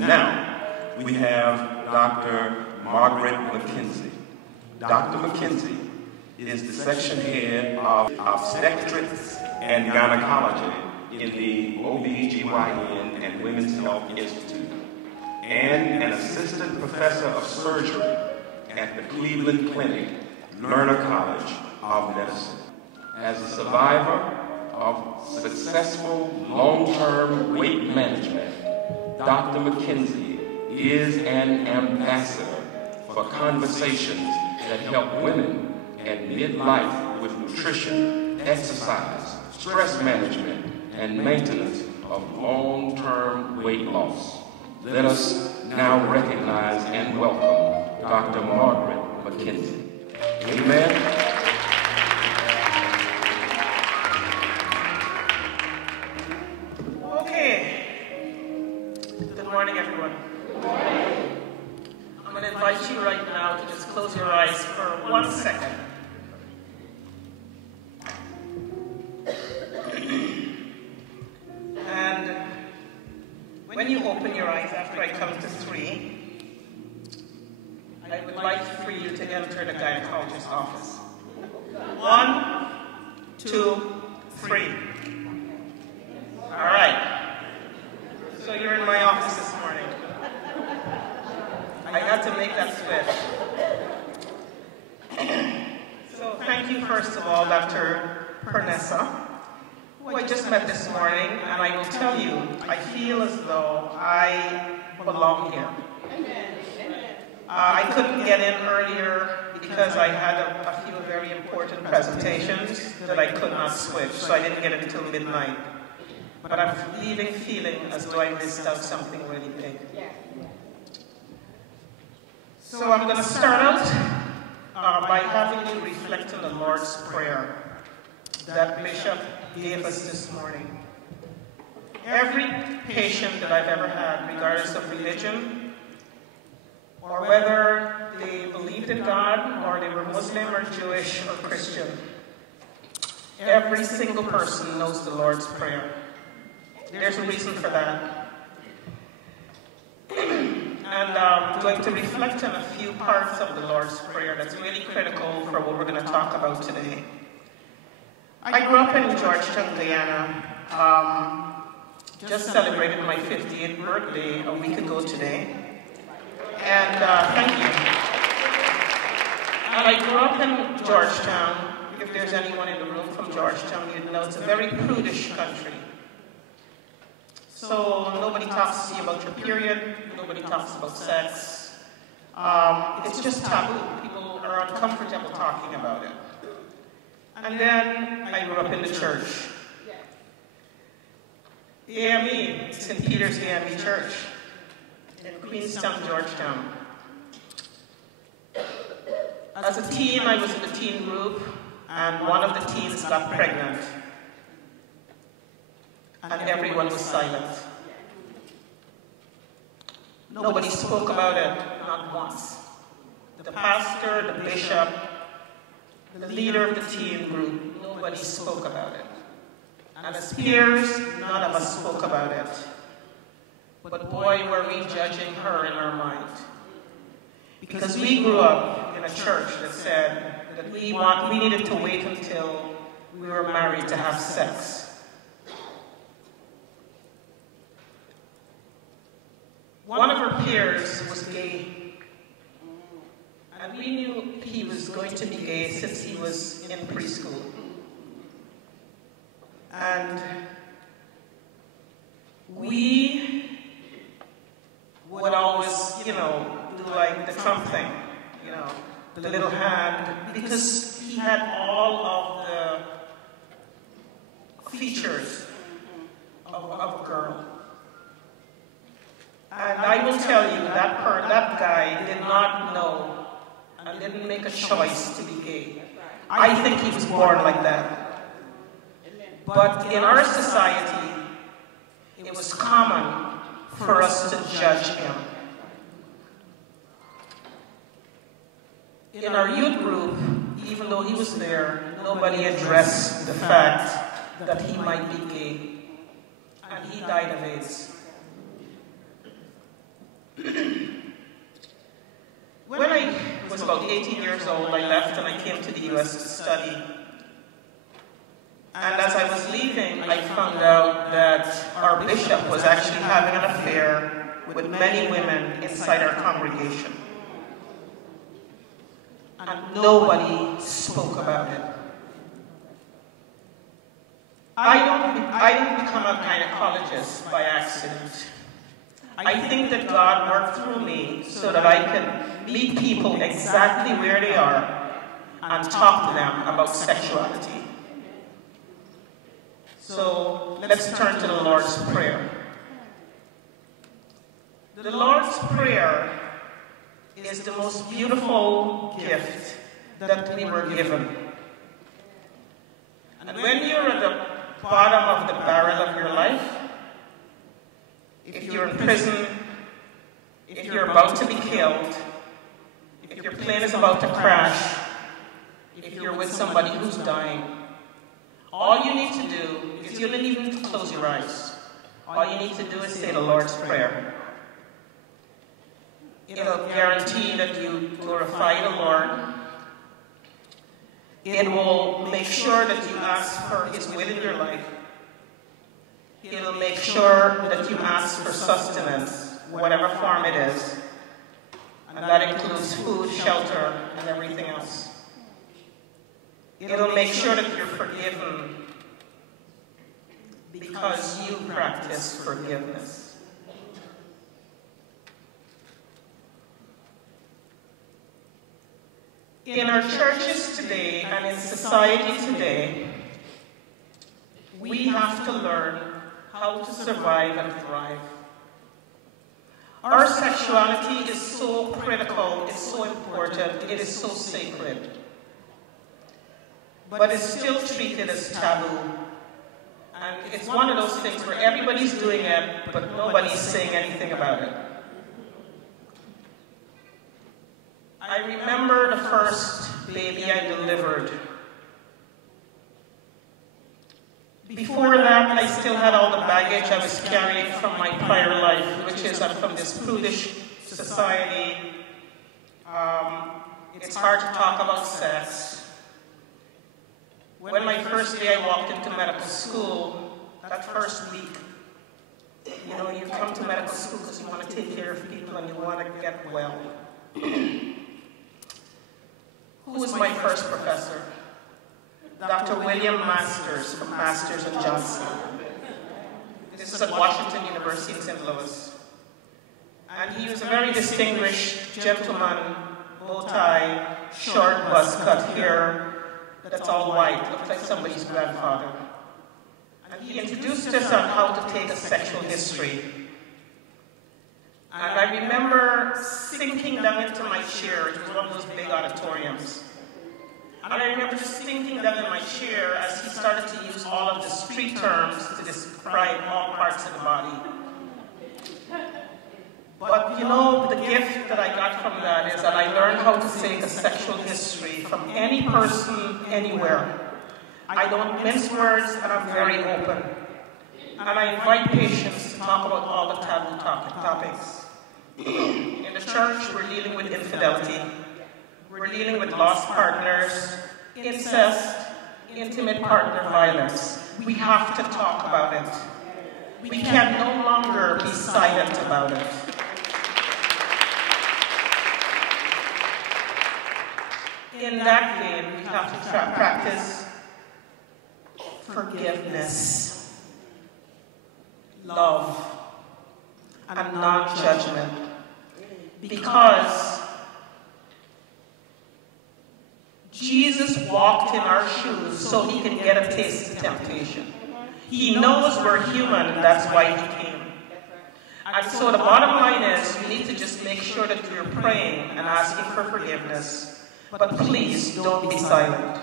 And now we have Dr. Margaret McKenzie. Dr. McKenzie is the section head of obstetrics and gynecology in the OBGYN and Women's Health Institute, and an assistant professor of surgery at the Cleveland Clinic, Lerner College of Medicine. As a survivor of successful long-term weight management, Dr. McKenzie is an ambassador for conversations that help women at midlife with nutrition, exercise, stress management, and maintenance of long-term weight loss. Let us now recognize and welcome Dr. Margaret McKenzie. Amen. Good morning, everyone. I'm going to invite you right now to just close your eyes for 1 second. And when you open your eyes after I count to 3, I would like for you to enter the gynecologist's office. 1, 2, 3. All right. So you're in my office this morning. I had to make that switch. So thank you, first of all, Dr. Pernessa, who I just met this morning, and I will tell you, I feel as though I belong here. I couldn't get in earlier because I had a few very important presentations that I could not switch, so I didn't get it until midnight. But I'm leaving feeling as though I missed out something really big. So I'm going to start out by having you reflect on the Lord's Prayer that Bishop gave us this morning. Every patient that I've ever had, regardless of religion, or whether they believed in God, or they were Muslim or Jewish or Christian, every single person knows the Lord's Prayer. There's a reason for that. And I'm going to reflect on a few parts of the Lord's Prayer that's really critical for what we're going to talk about today. I grew up in Georgetown, Guyana. Just celebrated my 58th birthday a week ago today. And thank you. And I grew up in Georgetown. If there's anyone in the room from Georgetown, you'd know it's a very prudish country. So nobody talks to you about your period, nobody talks about sex. It's just taboo. People are uncomfortable talking about it. And then I grew up in the church. AME, St. Peter's AME Church in Queenstown, Georgetown. As a teen, I was in the teen group, and one of the teens got pregnant. And everyone was silent. Nobody spoke about it, not once. The pastor, the bishop, the leader of the teen group, nobody spoke about it. And as peers, none of us spoke about it. But boy, were we judging her in our mind. Because we grew up in a church that said that we needed to wait until we were married to have sex. One of her peers was gay, and we knew he was going to be gay since he was in preschool. And we would always, do like the Trump thing, the little hand, because he had all of the features of a girl. And I will tell you, that guy did not know and didn't make a choice to be gay. I think he was born like that. But in our society, it was common for us to judge him. In our youth group, even though he was there, nobody addressed the fact that he might be gay. And he died of AIDS. 18 years old, I left and I came to the U.S. to study. And as I was leaving, I found out that our bishop was actually having an affair with many women inside our congregation. And nobody spoke about it. I didn't become a gynecologist by accident. I think that God worked through me so that I could meet people exactly where they are and talk to them about sexuality. So let's turn to the Lord's Prayer. The Lord's Prayer is the most beautiful gift that we were given. And when you're at the bottom of the barrel of your life, if you're in prison, if you're about to be killed, if your plane is about to crash, if you're with somebody who's dying, all you need to do is you don't even need to close your eyes. All you need to do is say the Lord's Prayer. It'll guarantee that you glorify the Lord. It will make sure that you ask for His will in your life. It'll make sure that you ask for sustenance, whatever form it is. And that includes food, shelter, and everything else. It'll make sure that you're forgiven because you practice forgiveness. In our churches today and in society today, we have to learn how to survive and thrive. Our sexuality is so critical, it's so important, it is so sacred. But it's still treated as taboo. And it's one of those things where everybody's doing it, but nobody's saying anything about it. I remember the first baby I delivered. Before that, I still had all the baggage I was carrying from my prior life, which is I'm from this prudish society. It's hard to talk about sex. When my first day I walked into medical school, that first week, you know, you come to medical school because you want to take care of people and you want to get well. Who was my first professor? Dr. William Masters from Masters and Johnson. This is at Washington University in St. Louis. And he was a very distinguished gentleman, bow tie, short buzz cut hair, that's all white, looks like somebody's grandfather. And he introduced us on how to take a sexual history. And I remember sinking down into my chair. It was one of those big auditoriums. And I remember just sinking down in my chair as he started to use all of the street terms to describe all parts of the body. But you know, the gift that I got from that is that I learned how to take a sexual history from any person, anywhere. I don't mince words, and I'm very open. And I invite patients to talk about all the taboo topics. In the church, we're dealing with infidelity. We're dealing with lost partners, incest, intimate partner violence. We have to talk about it. We can no longer be silent about it. In that vein, we have to practice forgiveness, love, and non-judgment. Because Jesus walked in our shoes so he can get a taste of temptation. He knows we're human, that's why he came. And so the bottom line is, you need to just make sure that you're praying and asking for forgiveness. But please don't be silent.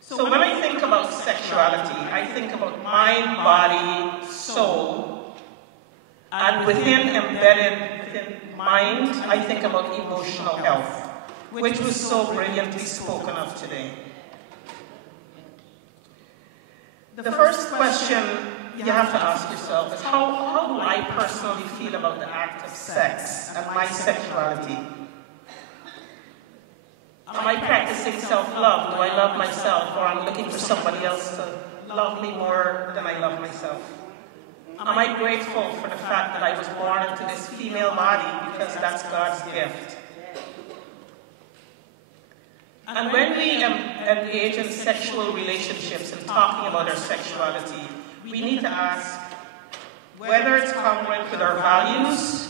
So when I think about sexuality, I think about mind, body, soul, and embedded within mind, I think about emotional health, which was so brilliantly spoken of today. The first question you have to ask yourself is how do I personally feel about the act of sex and my sexuality? Am I practicing self-love? Do I love myself, or I'm looking for somebody else to love me more than I love myself? Am I grateful for the fact that I was born into this female body because that's God's gift? And when we engage in sexual relationships and talking about our sexuality, we need to ask whether it's congruent with our values.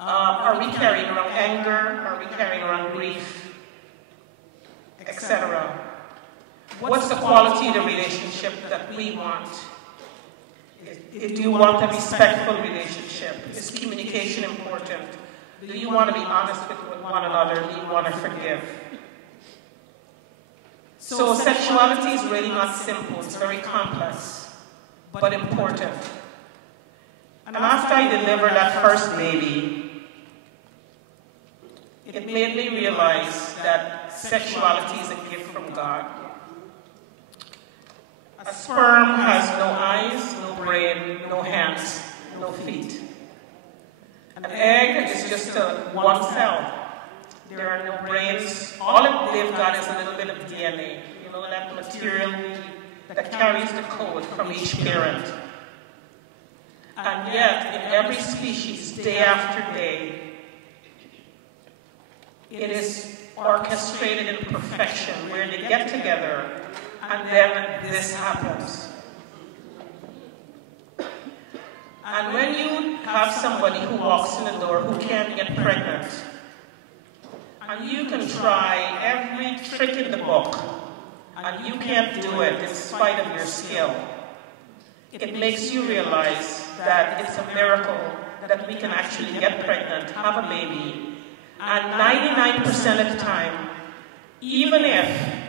Are we carrying around anger? Are we carrying around grief? Etc. What's the quality of the relationship that we want? Do you want a respectful relationship? Is communication important? Do you want to be honest with one another? Do you want to forgive? So sexuality is really not simple. It's very complex, but important. And after I delivered that first baby, it made me realize that sexuality is a gift from God. A sperm has no eyes, no brain, no hands, no feet. An egg is just one cell. There are no brains. All they've got is a little bit of DNA, you know, that material that carries the code from each parent. And yet, in every species, day after day, it is orchestrated in perfection, where they get together, and then this happens. And when you have somebody who walks in the door who can't get pregnant, and you can try every trick in the book, and you can't do it in spite of your skill, it makes you realize that it's a miracle that we can actually get pregnant, have a baby, and 99% of the time, even if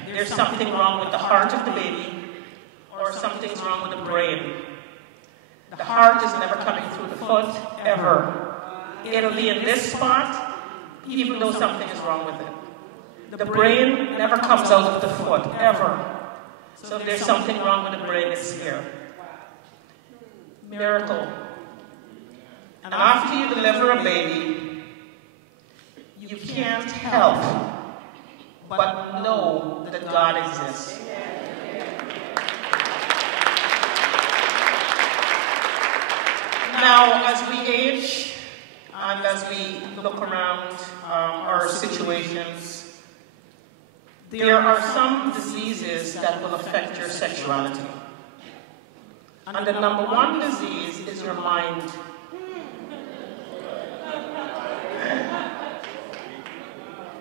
there's something wrong with the heart of the baby, or something's wrong with the brain, the heart is never coming through the foot, ever. It'll be in this spot, even though something is wrong with it. The brain never comes out of the foot, ever. So if there's something wrong with the brain, it's here. Miracle. And after you deliver a baby, you can't help but know that God exists. Now, as we age and as we look around our situations, there are some diseases that will affect your sexuality. And the number one disease is your mind.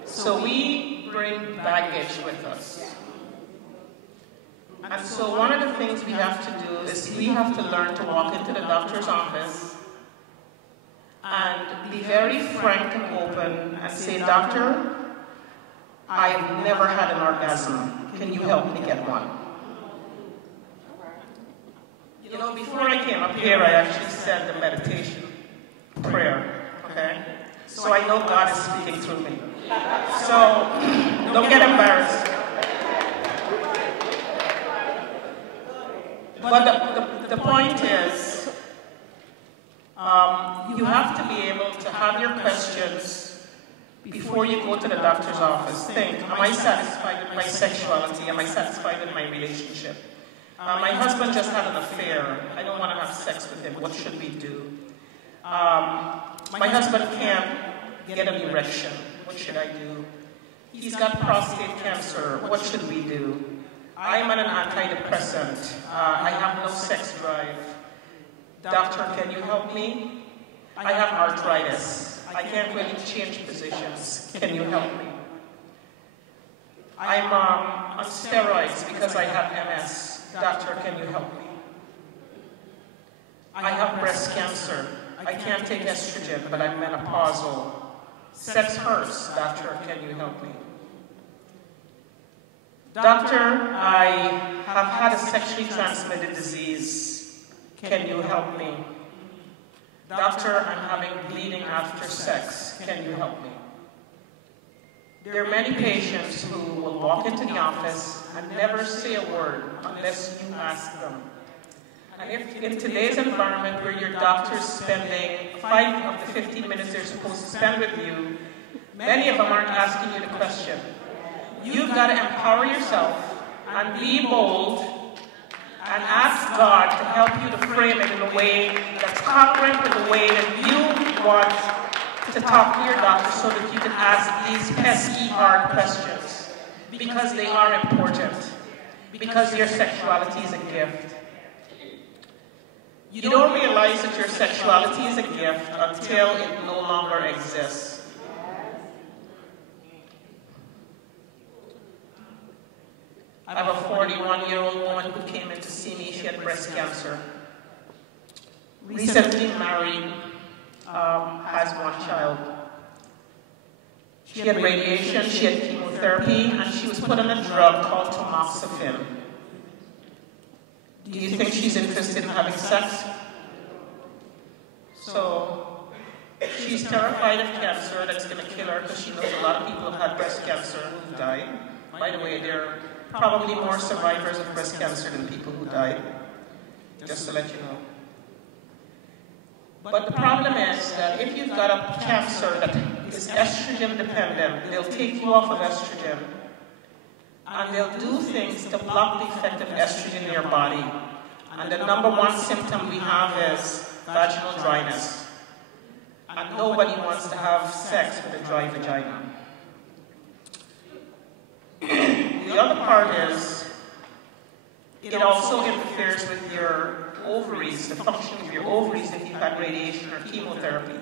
So we bring baggage with us. And so one of the things we have to do is we have to learn to walk into the doctor's office and be very frank and open and say, "Doctor, I've never had an orgasm. Can you help me get one?" You know, before I came up here, I actually said the meditation prayer, okay? So I know God is speaking through me. So don't get embarrassed. But the point is, you have to be able to have your questions before you go to the doctor's office. Think, am I satisfied with my sexuality? Am I satisfied with my relationship? My husband just had an affair. I don't want to have sex with him. What should we do? My husband can't get an erection. What should I do? He's got prostate cancer. What should we do? I'm on an antidepressant. I have no sex drive. Doctor, can you help me? I have arthritis. I can't really change positions. Can you help me? I'm on steroids because I have MS. Doctor, can you help me? I have breast cancer. I can't take estrogen, but I'm menopausal. Sex hurts. Doctor, can you help me? Doctor, I have had a sexually transmitted disease. Can you help me? Doctor, I'm having bleeding after sex. Can you help me? There are many patients who will walk into the office and never say a word unless you ask them. And if in today's environment where your doctor is spending 5 of the 15 minutes they're supposed to spend with you, many of them aren't asking you the question. You've got to empower yourself and be bold and ask God to help you to frame it in a way that's congruent with the way that you want to talk to your doctor so that you can ask these pesky, hard questions. Because they are important. Because your sexuality is a gift. You don't realize that your sexuality is a gift until it no longer exists. I have a 41-year-old woman who came in to see me. She had breast cancer. Recently married, has 1 child. She had radiation, she had chemotherapy, and she was put on a drug called tamoxifen. Do you think she's interested in having sex? So, she's terrified of cancer that's going to kill her because she knows a lot of people have had breast cancer who died. By the way, there are probably more survivors of breast cancer than people who died, just to let you know. But the problem is that if you've got a cancer that is estrogen dependent, they'll take you off of estrogen and they'll do things to block the effect of estrogen in your body. And the number 1 symptom we have is vaginal dryness. And nobody wants to have sex with a dry vagina. The other part is, it also interferes with your ovaries, the function of your ovaries if you've had radiation or chemotherapy.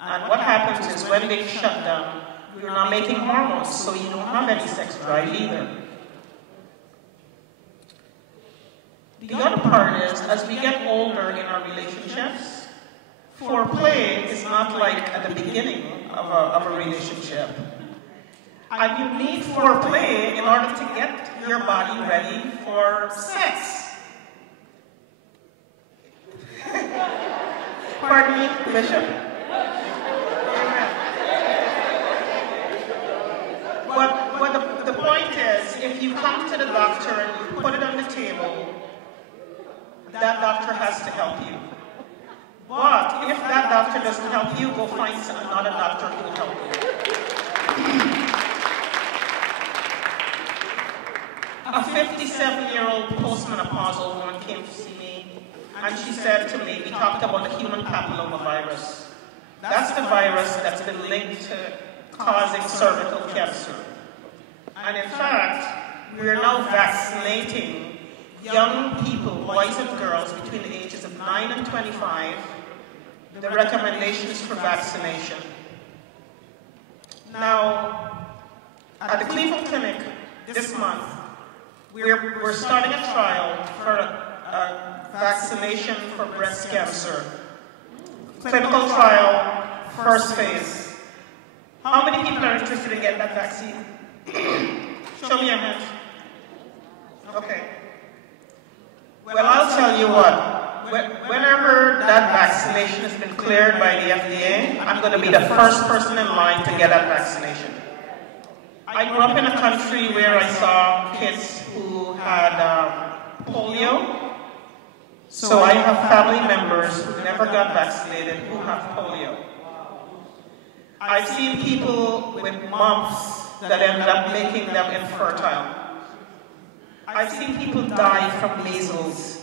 And what happens is when they shut down, you're not making hormones, so you don't have any sex drive either. The other part is, as we get older in our relationships, foreplay is not like at the beginning of a relationship. And you need foreplay in order to get your body ready for sex. Pardon me, Bishop? But the point is, if you come to the doctor and you put it on the table, that doctor has to help you. But if that doctor doesn't help you, go find another doctor who will help you. A 57-year-old postmenopausal woman came to see me, and she said to me, we talked about the human papillomavirus. That's the virus that's been linked to causing cervical cancer. And in fact, we are now vaccinating young people, boys and girls, between the ages of 9 and 25, the recommendations for vaccination. Now, at the Cleveland Clinic this month, we're starting a trial for a vaccination for breast cancer. Clinical trial, first phase. How many people are interested in getting that vaccine? Show me your hands. Okay. Well, I'll tell you what. Whenever that vaccination has been cleared by the FDA, I'm going to be the first person in line to get that vaccination. I grew up in a country where I saw kids who had polio. So I have family members who never got vaccinated who have polio. I've seen people with mumps that end up making them infertile. I've seen people die from measles.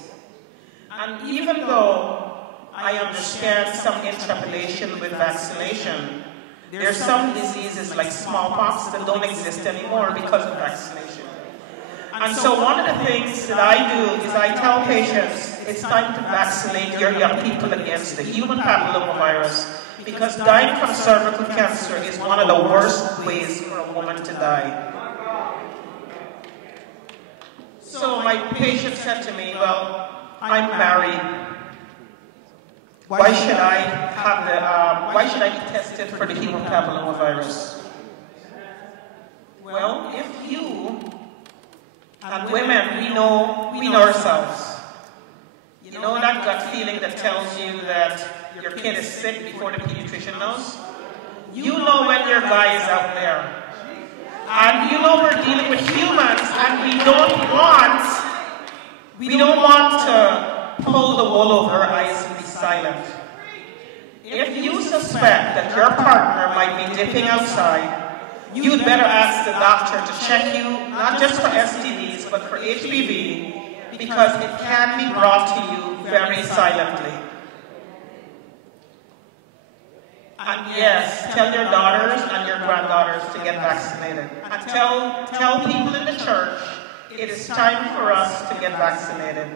And even though I understand some interpolation with vaccination, there are some diseases like smallpox that don't exist anymore because of vaccination. And so one of the things that I do is I tell patients it's time to vaccinate your young people against the human papillomavirus because dying from cervical cancer is one of the worst ways for a woman to die. So my patient said to me, well, I'm married. Why should I be tested for the human papillomavirus? Well, if you and women, we know ourselves. You know that gut feeling that tells you that your kid is sick before the pediatrician knows? You know when your guy is out there. And you know we're dealing with humans, and we don't want to pull the wool over our eyes and be silent. If you suspect that your partner might be dipping outside, you'd better ask the doctor to check you, not just for STDs, but for HPV, because it can be brought to you very silently. And yes, tell your daughters and your granddaughters to get vaccinated. And tell people in the church it is time for us to get vaccinated.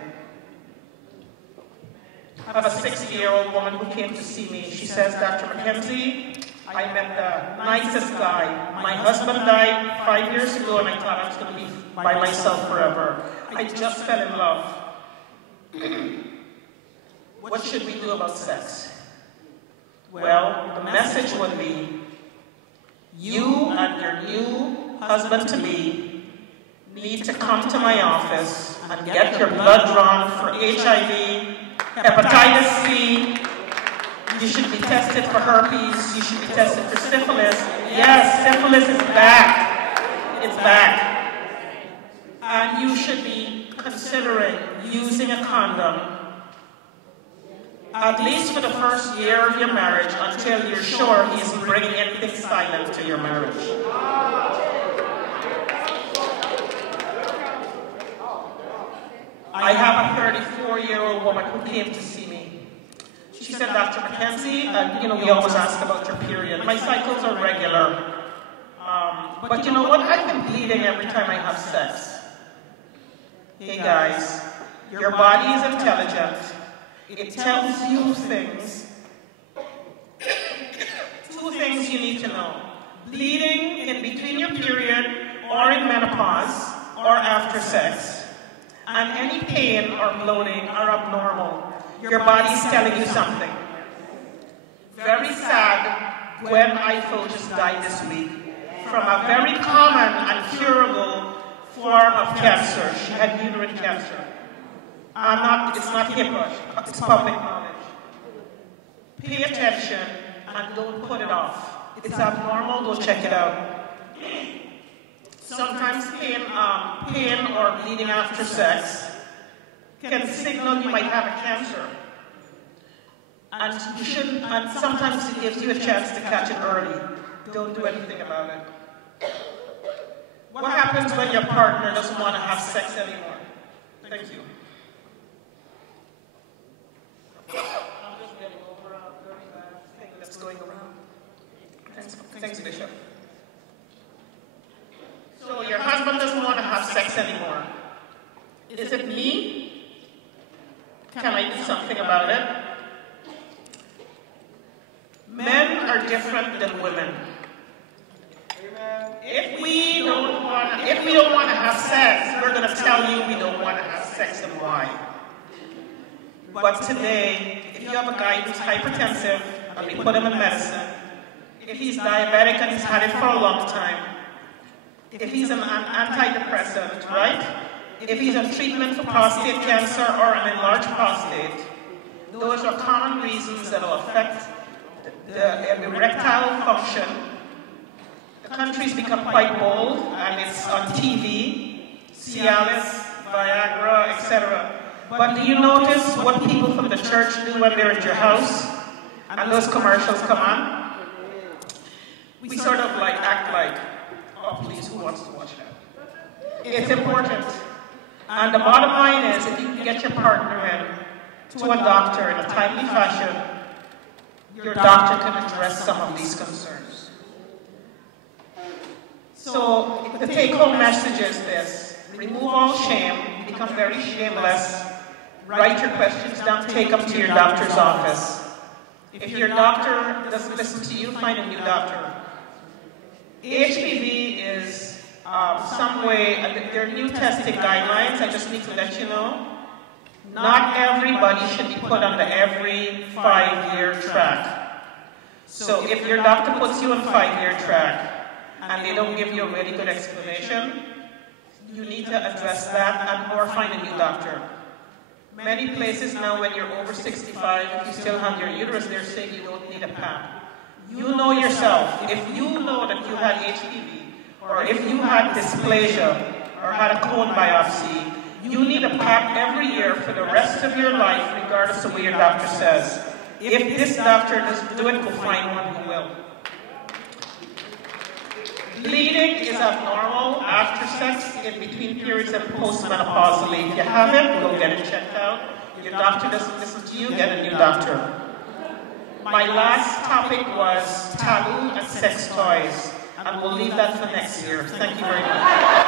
I have a 60-year-old woman who came to see me. She says, Dr. McKenzie, I met the nicest guy. My husband died 5 years ago and I thought I was going to be by myself forever. I just fell in love. What should we do about sex? Well, the message would be, you and your new husband-to-be need to come to my office and get your blood drawn for HIV, hepatitis C. You should be tested for herpes. You should be tested for syphilis. Yes, syphilis is back. It's back. And you should be considering using a condom at least for the first year of your marriage until you're sure he isn't bringing anything silent to your marriage. I have a 34-year-old woman who came to see me. She said, Dr. McKenzie, we always ask about your period. My cycles are regular. But you know what? I've been bleeding every time I have sex. Hey guys, your body is intelligent. It tells you things. Two things you need to know. Bleeding in between your period or in menopause or after sex. And any pain or bloating are abnormal. Your body's telling you something. Very sad, Gwen Eiffel just died this week from a very common and curable form of cancer. She had uterine cancer. It's not HIPAA, it's public knowledge. Pay attention and don't put it off. It's abnormal, go check it out. Sometimes pain or bleeding after sex can signal you might have a cancer. And sometimes it gives you a chance to catch it early. Don't do anything about it. What happens when your partner doesn't want to have sex anymore? Thank you. I'm just getting over a very bad thing that's going around. Thanks, Bishop. So your husband doesn't want to have sex anymore. Is it me? Can I do something about it? Men are different than women. If we don't want to have sex, we're going to tell you we don't want to have sex and why. But today, if you have a guy who's hypertensive and we put him in medicine, if he's diabetic and he's had it for a long time, if he's an antidepressant, right? If he's on treatment for prostate cancer or an enlarged prostate, those are common reasons that will affect the erectile function. The country's become quite bold, and it's on TV, Cialis, Viagra, etc. But do you notice what people from the church do when they're at your house and those commercials come on? We sort of act like, oh please, who wants to watch that? It's important. And the bottom line is, if you can get your partner in to a doctor in a timely fashion, your doctor can address some of these concerns. So the take-home message is this: remove all shame, become very shameless, write your questions down, take them to your doctor's office. If your doctor doesn't listen to you, find a new doctor. HPV is some way, there are new testing guidelines, I just need to let you know. Not everybody should be put on the every 5-year track. So if your doctor puts you on 5-year track and they don't give you a really good explanation, you need to address that or find a new doctor. Many places now, when you're over 65, if you still have your uterus, they're saying you don't need a PAP. You know yourself. If you know that you had HPV or if you had dysplasia or had a colon biopsy, you need a PAP every year for the rest of your life, regardless of what your doctor says. If this doctor doesn't do it, we'll find one who will. Bleeding is abnormal after sex, in between periods of postmenopausally. If you have it, go get it checked out. Your doctor doesn't listen to you, get a new doctor. My last topic was taboo and sex toys, and we'll leave that for next year. Thank you very much.